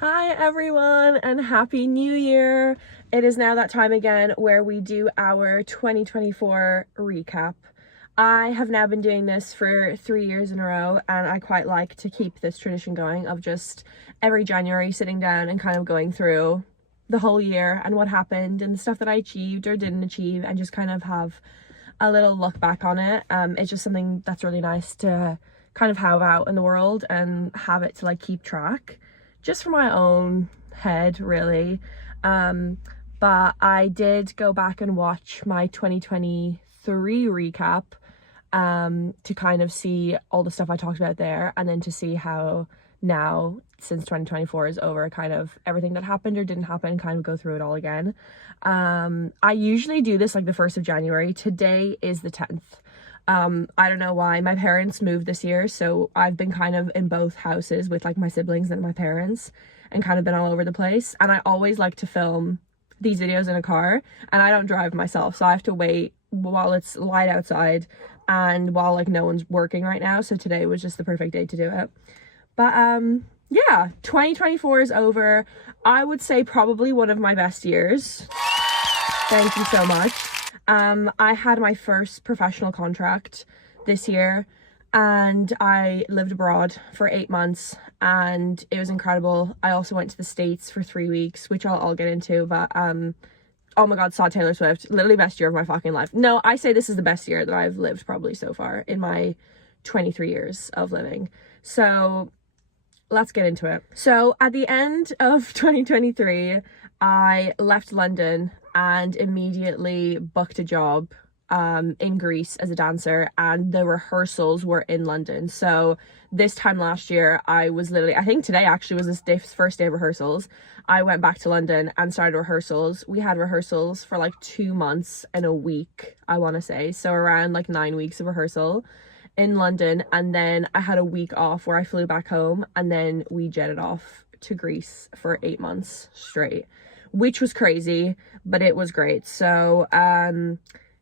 Hi everyone and happy new year. It is now that time again where we do our 2024 recap. I have now been doing this for 3 years in a row and I quite like to keep this tradition going of just every January sitting down and kind of going through the whole year and what happened and the stuff that I achieved or didn't achieve and just kind of have a little look back on it. It's just something that's really nice to kind of have out in the world and have it to like keep track just for my own head really. But I did go back and watch my 2023 recap to kind of see all the stuff I talked about there, and then to see how now, since 2024 is over, kind of everything that happened or didn't happen, kind of go through it all again. I usually do this like the 1st of January. Today is the 10th. I don't know why. My parents moved this year, so I've been kind of in both houses with like my siblings and my parents and kind of been all over the place. And I always like to film these videos in a car, and I don't drive myself, so I have to wait while it's light outside and while like no one's working right now. So today was just the perfect day to do it. But yeah, 2024 is over. I would say probably one of my best years. Thank you so much. I had my first professional contract this year and I lived abroad for 8 months and it was incredible. I also went to the States for 3 weeks, which I'll get into, but oh my god, saw Taylor Swift. Literally best year of my fucking life. No, I say this is the best year that I've lived probably so far in my 23 years of living. So let's get into it. So at the end of 2023, I left London and immediately booked a job in Greece as a dancer, and the rehearsals were in London. So this time last year, I was literally, I think today actually was this first day of rehearsals. I went back to London and started rehearsals. We had rehearsals for like 2 months and a week, I want to say. So around like 9 weeks of rehearsal in London, and then I had a week off where I flew back home, and then we jetted off to Greece for 8 months straight, which was crazy, but it was great. So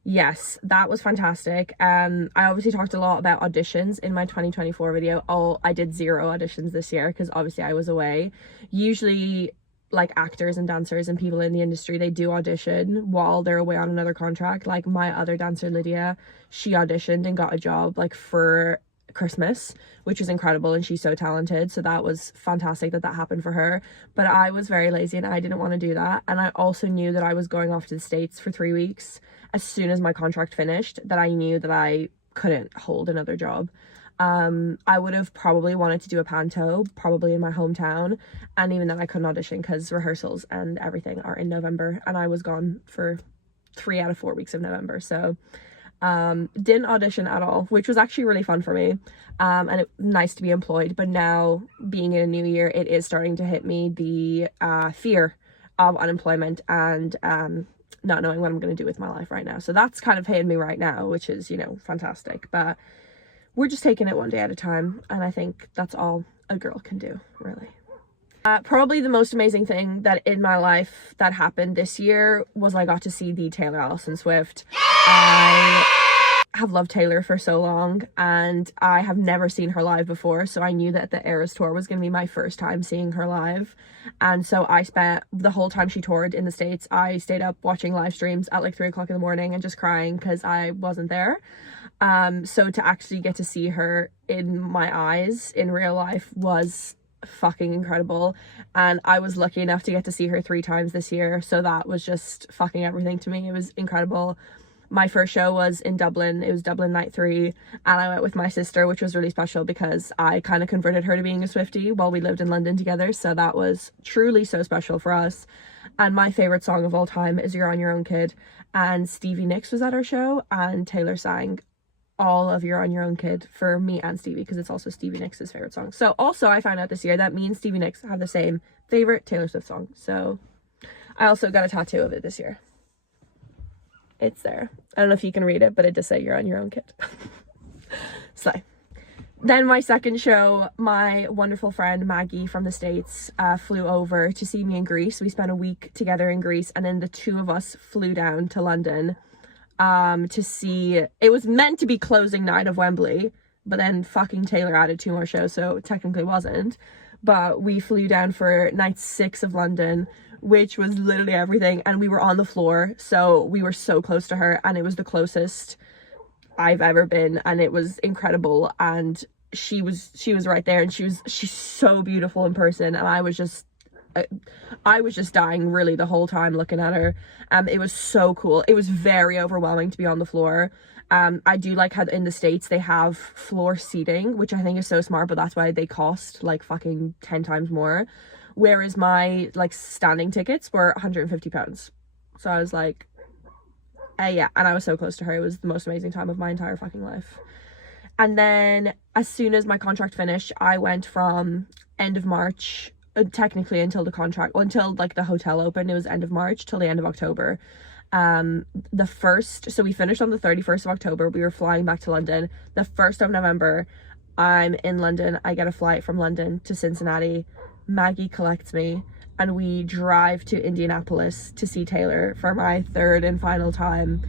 yes, that was fantastic. I obviously talked a lot about auditions in my 2024 video. I did 0 auditions this year because obviously I was away. Usually like actors and dancers and people in the industry, they do audition while they're away on another contract. Like my other dancer, Lydia, she auditioned and got a job like for Christmas, which was incredible, and she's so talented, so that was fantastic that happened for her. But I was very lazy and I didn't want to do that, and I also knew that I was going off to the States for 3 weeks as soon as my contract finished, that I knew that I couldn't hold another job. I would have probably wanted to do a panto probably in my hometown, and even then I couldn't audition because rehearsals and everything are in November, and I was gone for 3 out of 4 weeks of November. So didn't audition at all, which was actually really fun for me, and it nice to be employed. But now, being in a new year, it is starting to hit me, the fear of unemployment and not knowing what I'm going to do with my life right now. So that's kind of hitting me right now, which is, you know, fantastic. But we're just taking it one day at a time, and I think that's all a girl can do, really. Probably the most amazing thing that in my life that happened this year was I got to see the Taylor Allison Swift. I have loved Taylor for so long, and I have never seen her live before, so I knew that the Eras tour was going to be my first time seeing her live. And so I spent the whole time she toured in the States, I stayed up watching live streams at like 3 o'clock in the morning and just crying because I wasn't there. So to actually get to see her in my eyes in real life was fucking incredible, and I was lucky enough to get to see her 3 times this year, so that was just fucking everything to me. It was incredible. My first show was in Dublin. It was Dublin night 3, and I went with my sister, which was really special because I kind of converted her to being a Swiftie while we lived in London together, so that was truly so special for us. And my favorite song of all time is You're on Your Own Kid, and Stevie Nicks was at our show, and Taylor sang all of You're on Your Own Kid for me and Stevie, because it's also Stevie Nicks' favorite song. So also I found out this year that me and Stevie Nicks have the same favorite Taylor Swift song, so I also got a tattoo of it this year. It's there. I don't know if you can read it, but it does say You're on Your Own Kid. So then my second show, my wonderful friend Maggie from the States flew over to see me in Greece. We spent a week together in Greece, and then the 2 of us flew down to London to see, it was meant to be closing night of Wembley, but then fucking Taylor added 2 more shows, so it technically wasn't. but we flew down for night 6 of London, which was literally everything, and we were on the floor, so we were so close to her, and it was the closest I've ever been, and it was incredible. And she was right there, and she's so beautiful in person, and I was just dying really the whole time looking at her. It was so cool. It was very overwhelming to be on the floor. I do like how in the States they have floor seating, which I think is so smart, but that's why they cost like fucking 10 times more, whereas my like standing tickets were £150. So I was like, yeah, and I was so close to her. It was the most amazing time of my entire fucking life. And then as soon as my contract finished, I went from end of March, technically until the contract, well, until like the hotel opened, it was end of March till the end of October. So we finished on the 31st of October. We were flying back to London. The 1st of November, I'm in London. I get a flight from London to Cincinnati. Maggie collects me, and we drive to Indianapolis to see Taylor for my third and final time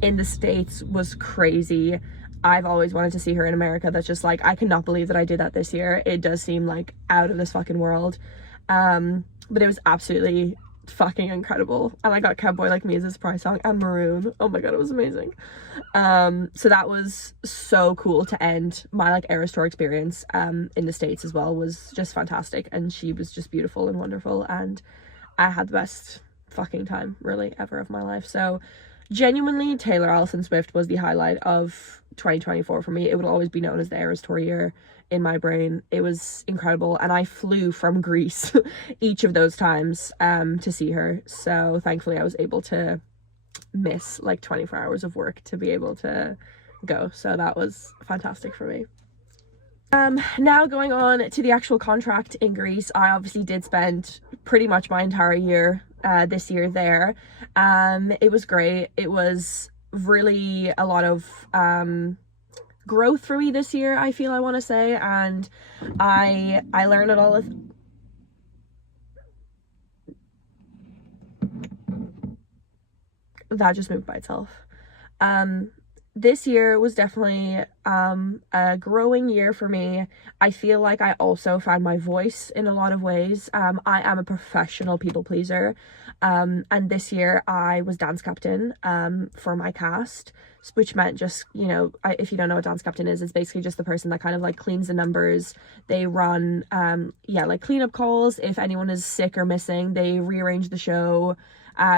in the States. Was crazy. I've always wanted to see her in America. That's just like, I cannot believe that I did that this year. It does seem like out of this fucking world. But it was absolutely fucking incredible. And I got Cowboy Like Me as a surprise song, and Maroon. Oh my god, it was amazing. So that was so cool to end my like Eras Tour experience in the States as well. Was just fantastic, and she was just beautiful and wonderful, and I had the best fucking time really ever of my life. So genuinely, Taylor Allison Swift was the highlight of 2024 for me. It would always be known as the Eras Tour year in my brain. It was incredible, and I flew from Greece each of those times to see her. So thankfully I was able to miss like 24 hours of work to be able to go. So that was fantastic for me. Now going on to the actual contract in Greece, I obviously did spend pretty much my entire year this year there. It was great. It was really a lot of growth for me this year, I feel, I want to say, and I learned it all. That just moved by itself. This year was definitely a growing year for me. I feel like I also found my voice in a lot of ways. I am a professional people pleaser, and this year I was dance captain for my cast, which meant just, you know, if you don't know what dance captain is, it's basically just the person that kind of like cleans the numbers. They run like cleanup calls if anyone is sick or missing. They rearrange the show.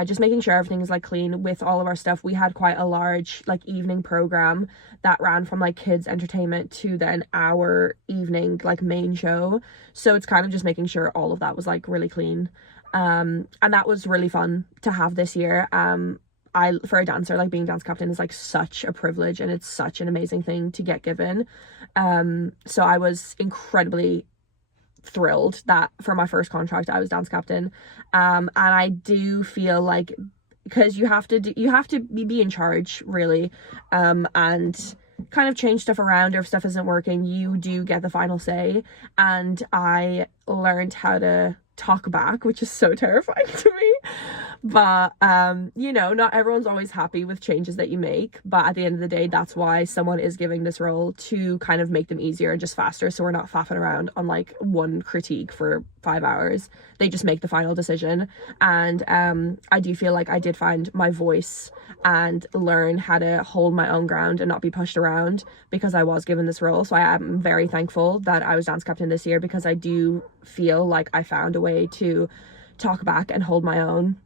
Just making sure everything is like clean with all of our stuff. We had quite a large like evening program that ran from like kids entertainment to then our evening like main show, so it's kind of just making sure all of that was like really clean, and that was really fun to have this year. For a dancer, like being dance captain is like such a privilege, and it's such an amazing thing to get given. So I was incredibly thrilled that for my first contract I was dance captain, and I do feel like, because you have to be in charge really, and kind of change stuff around, or if stuff isn't working you do get the final say, and I learned how to talk back, which is so terrifying to me. But you know, not everyone's always happy with changes that you make, but at the end of the day, that's why someone is giving this role, to kind of make them easier and just faster, so we're not faffing around on like one critique for 5 hours. They just make the final decision. And I do feel like I did find my voice and learn how to hold my own ground and not be pushed around, because I was given this role. So I am very thankful that I was dance captain this year, because I do feel like I found a way to talk back and hold my own,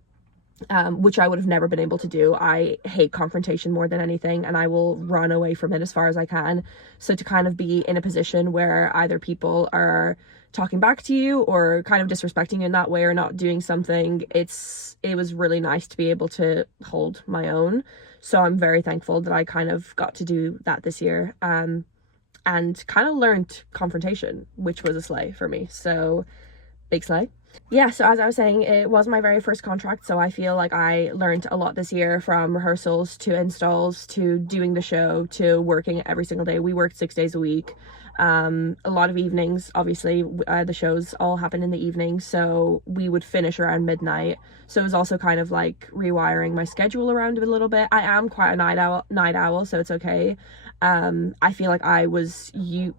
which I would have never been able to do. I hate confrontation more than anything, and I will run away from it as far as I can. So to kind of be in a position where either people are talking back to you or kind of disrespecting you in that way, or not doing something, it was really nice to be able to hold my own. So I'm very thankful that I kind of got to do that this year, and kind of learned confrontation, which was a slay for me. So big slay. Yeah, so as I was saying, it was my very first contract, so I feel like I learned a lot this year, from rehearsals to installs to doing the show to working every single day. We worked 6 days a week, a lot of evenings. Obviously the shows all happen in the evening, so we would finish around midnight. So it was also kind of like rewiring my schedule around it a little bit. I am quite a night owl, so it's okay. I feel like I was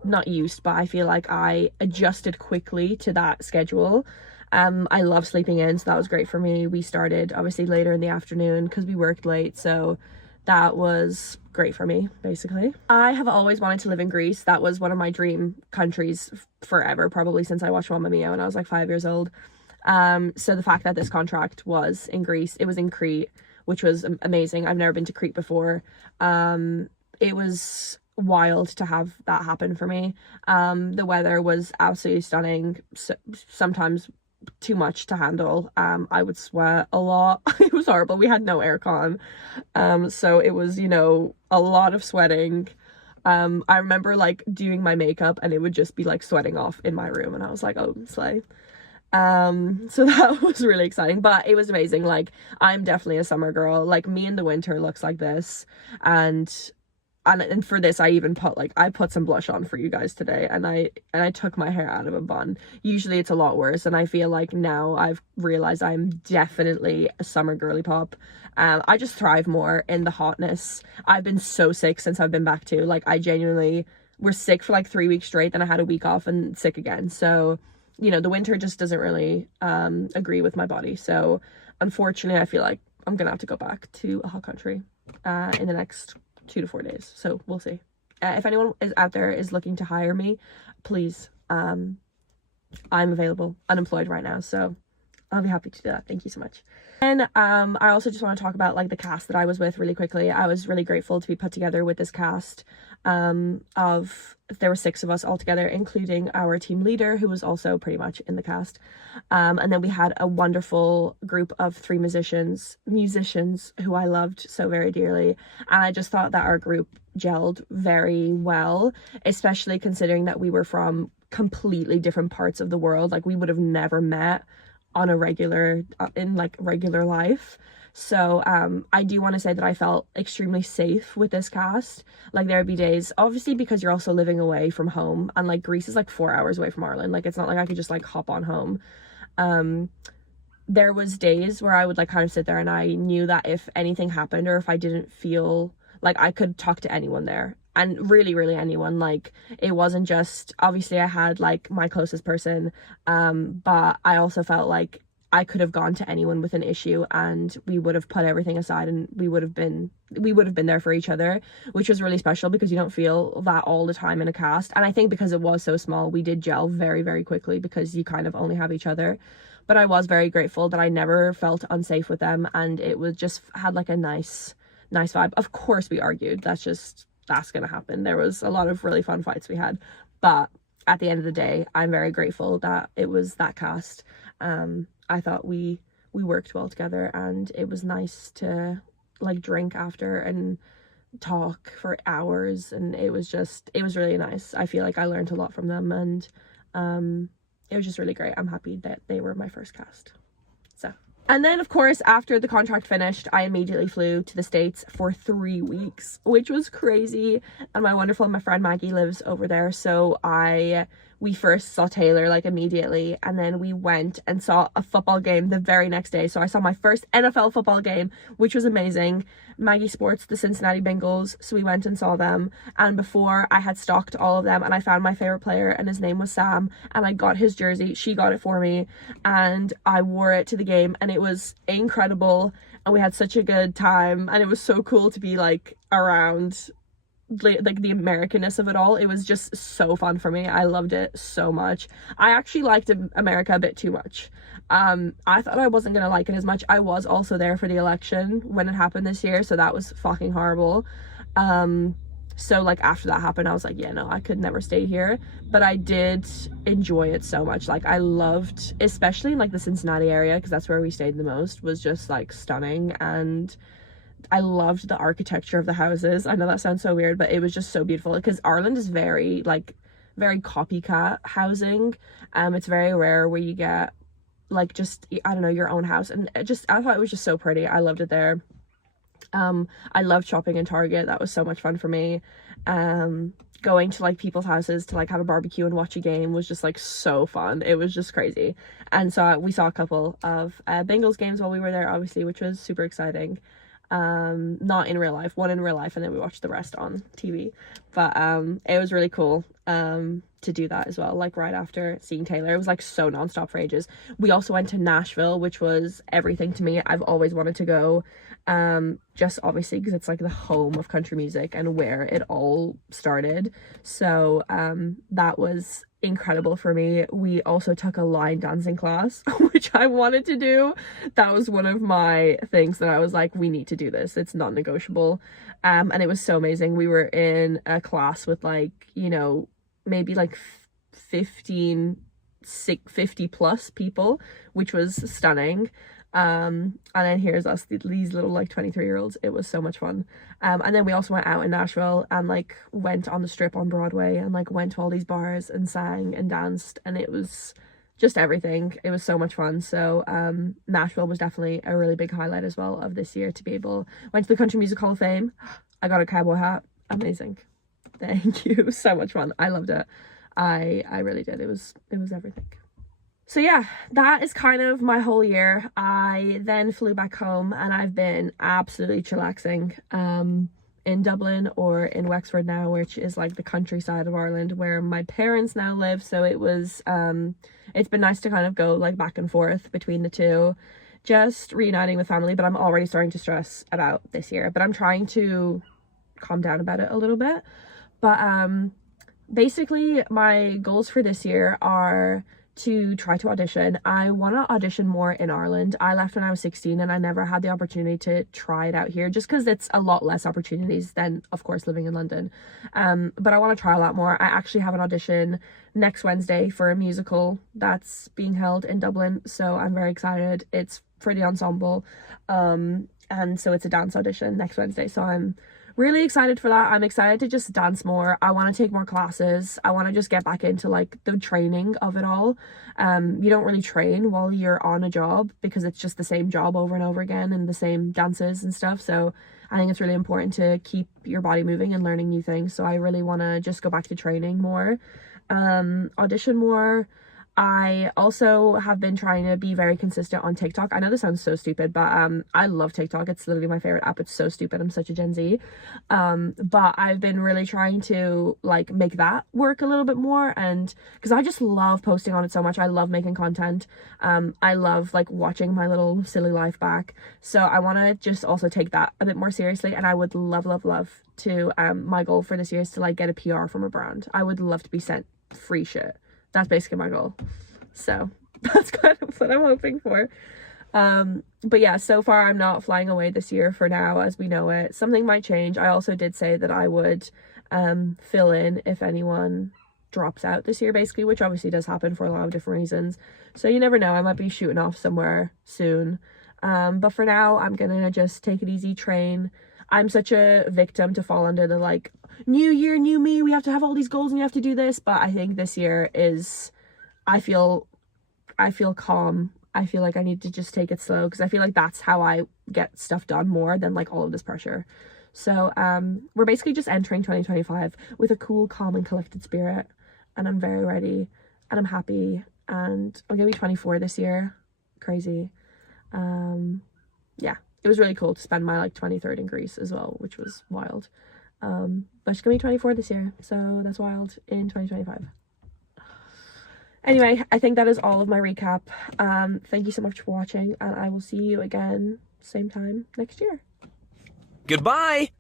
not used, but I feel like I adjusted quickly to that schedule. I love sleeping in, so that was great for me. We started obviously later in the afternoon because we worked late, so that was great for me, basically. I have always wanted to live in Greece. That was one of my dream countries forever, probably since I watched Mamma Mia when I was like 5 years old. So the fact that this contract was in Greece, it was in Crete, which was amazing. I've never been to Crete before. It was wild to have that happen for me. The weather was absolutely stunning. Sometimes too much to handle. I would sweat a lot. It was horrible. We had no aircon. So it was, you know, a lot of sweating. I remember like doing my makeup and it would just be like sweating off in my room, and I was like, oh, slay. So that was really exciting, but it was amazing. Like, I'm definitely a summer girl. Like, me in the winter looks like this, and for this I even put some blush on for you guys today, and I took my hair out of a bun. Usually it's a lot worse, and I feel like now I've realized I'm definitely a summer girly pop. I just thrive more in the hotness. I've been so sick since I've been back to, like, I genuinely was sick for like 3 weeks straight, then I had a week off and sick again. So, you know, the winter just doesn't really agree with my body. So unfortunately I feel like I'm gonna have to go back to a hot country in the next 2 to 4 days, so we'll see. If anyone is out there is looking to hire me, please, I'm available, unemployed right now, so I'll be happy to do that. Thank you so much. And I also just want to talk about like the cast that I was with really quickly. I was really grateful to be put together with this cast there were 6 of us all together, including our team leader, who was also pretty much in the cast. And then we had a wonderful group of 3 musicians who I loved so very dearly. And I just thought that our group gelled very well, especially considering that we were from completely different parts of the world. Like, we would have never met on a regular life. So I do want to say that I felt extremely safe with this cast. Like, there would be days, obviously because you're also living away from home, and like Greece is like 4 hours away from Ireland. Like, it's not like I could just like hop on home. There was days where I would like kind of sit there and I knew that if anything happened, or if I didn't feel like, I could talk to anyone there, and really anyone. Like, it wasn't just, obviously I had like my closest person, but I also felt like I could have gone to anyone with an issue and we would have put everything aside, and we would have been there for each other, which was really special because you don't feel that all the time in a cast. And I think because it was so small, we did gel very quickly because you kind of only have each other. But I was very grateful that I never felt unsafe with them, and it was just had like a nice vibe. Of course we argued, that's gonna happen. There was a lot of really fun fights we had, but at the end of the day, I'm very grateful that it was that cast. I thought we worked well together, and it was nice to like drink after and talk for hours, and it was really nice. I feel like I learned a lot from them, and it was just really great. I'm happy that they were my first cast. So, and then of course after the contract finished, I immediately flew to the States for 3 weeks, which was crazy. And my friend Maggie lives over there, so we first saw Taylor like immediately, and then we went and saw a football game the very next day. So I saw my first NFL football game, which was amazing. Maggie sports the Cincinnati Bengals, so we went and saw them. And before, I had stalked all of them, and I found my favorite player, and his name was Sam, and I got his jersey. She got it for me, and I wore it to the game, and it was incredible, and we had such a good time, and it was so cool to be like around like the Americanness of it all. It was just so fun for me. I loved it so much. I actually liked America a bit too much. I thought I wasn't gonna like it as much. I was also there for the election when it happened this year, so that was fucking horrible. So like after that happened, I was like, yeah, no, I could never stay here. But I did enjoy it so much. Like, I loved, especially in like the Cincinnati area, because that's where we stayed the most, was just like stunning. And I loved the architecture of the houses. I know that sounds so weird, but it was just so beautiful, because Ireland is very copycat housing. It's very rare where you get like just, I don't know, your own house, and I thought it was just so pretty. I loved it there. I loved shopping in Target. That was so much fun for me. Going to like people's houses to like have a barbecue and watch a game was just like so fun. It was just crazy. And so we saw a couple of Bengals games while we were there, obviously, which was super exciting. not in real life, one in real life, and then we watched the rest on TV. But it was really cool to do that as well, like right after seeing Taylor. It was like so nonstop for ages. We also went to Nashville, which was everything to me. I've always wanted to go, just obviously because it's like the home of country music and where it all started. So that was incredible for me. We also took a line dancing class, which I wanted to do. That was one of my things that I was like, we need to do this, it's non-negotiable. And it was so amazing. We were in a class with like, you know, maybe like 50 plus people, which was stunning. And then here's us, these little like 23-year-olds. It was so much fun. And then we also went out in Nashville and like went on the strip on Broadway and like went to all these bars and sang and danced, and it was just everything. It was so much fun. So Nashville was definitely a really big highlight as well of this year. To be able, went to the Country Music Hall of Fame. I got a cowboy hat. Amazing. Thank you. So much fun. I loved it. I really did. It was everything. So yeah, that is kind of my whole year. I then flew back home and I've been absolutely chillaxing in Dublin, or in Wexford now, which is like the countryside of Ireland where my parents now live. So it was it's been nice to kind of go like back and forth between the two, just reuniting with family. But I'm already starting to stress about this year, but I'm trying to calm down about it a little bit. But basically my goals for this year are to try to audition. I want to audition more in Ireland. I left when I was 16 and I never had the opportunity to try it out here, just because it's a lot less opportunities than, of course, living in London. But I want to try a lot more. I actually have an audition next Wednesday for a musical that's being held in Dublin, so I'm very excited. It's for the ensemble, and so it's a dance audition next Wednesday, so I'm really excited for that. I'm excited to just dance more. I want to take more classes. I want to just get back into like the training of it all. You don't really train while you're on a job because it's just the same job over and over again and the same dances and stuff. So I think it's really important to keep your body moving and learning new things. So I really want to just go back to training more, audition more. I also have been trying to be very consistent on TikTok. I know this sounds so stupid, but I love TikTok. It's literally my favorite app. It's so stupid. I'm such a Gen Z. But I've been really trying to like make that work a little bit more, and because I just love posting on it so much. I love making content. I love like watching my little silly life back. So I want to just also take that a bit more seriously, and I would love to my goal for this year is to like get a PR from a brand. I would love to be sent free shit. That's basically my goal. So that's kind of what I'm hoping for. But yeah, so far I'm not flying away this year for now as we know it. Something might change. I also did say that I would fill in if anyone drops out this year, basically, which obviously does happen for a lot of different reasons. So you never know, I might be shooting off somewhere soon. But for now, I'm gonna just take it easy, train. I'm such a victim to fall under the like, new year, new me, we have to have all these goals and you have to do this. But I think this year is, I feel calm. I feel like I need to just take it slow because I feel like that's how I get stuff done more than like all of this pressure. So we're basically just entering 2025 with a cool, calm and collected spirit, and I'm very ready and I'm happy, and I'm gonna be 24 this year. Crazy. Yeah, it was really cool to spend my like 23rd in Greece as well, which was wild. But she's gonna be 24 this year, so that's wild in 2025. Anyway, I think that is all of my recap. Thank you so much for watching, and I will see you again same time next year. Goodbye!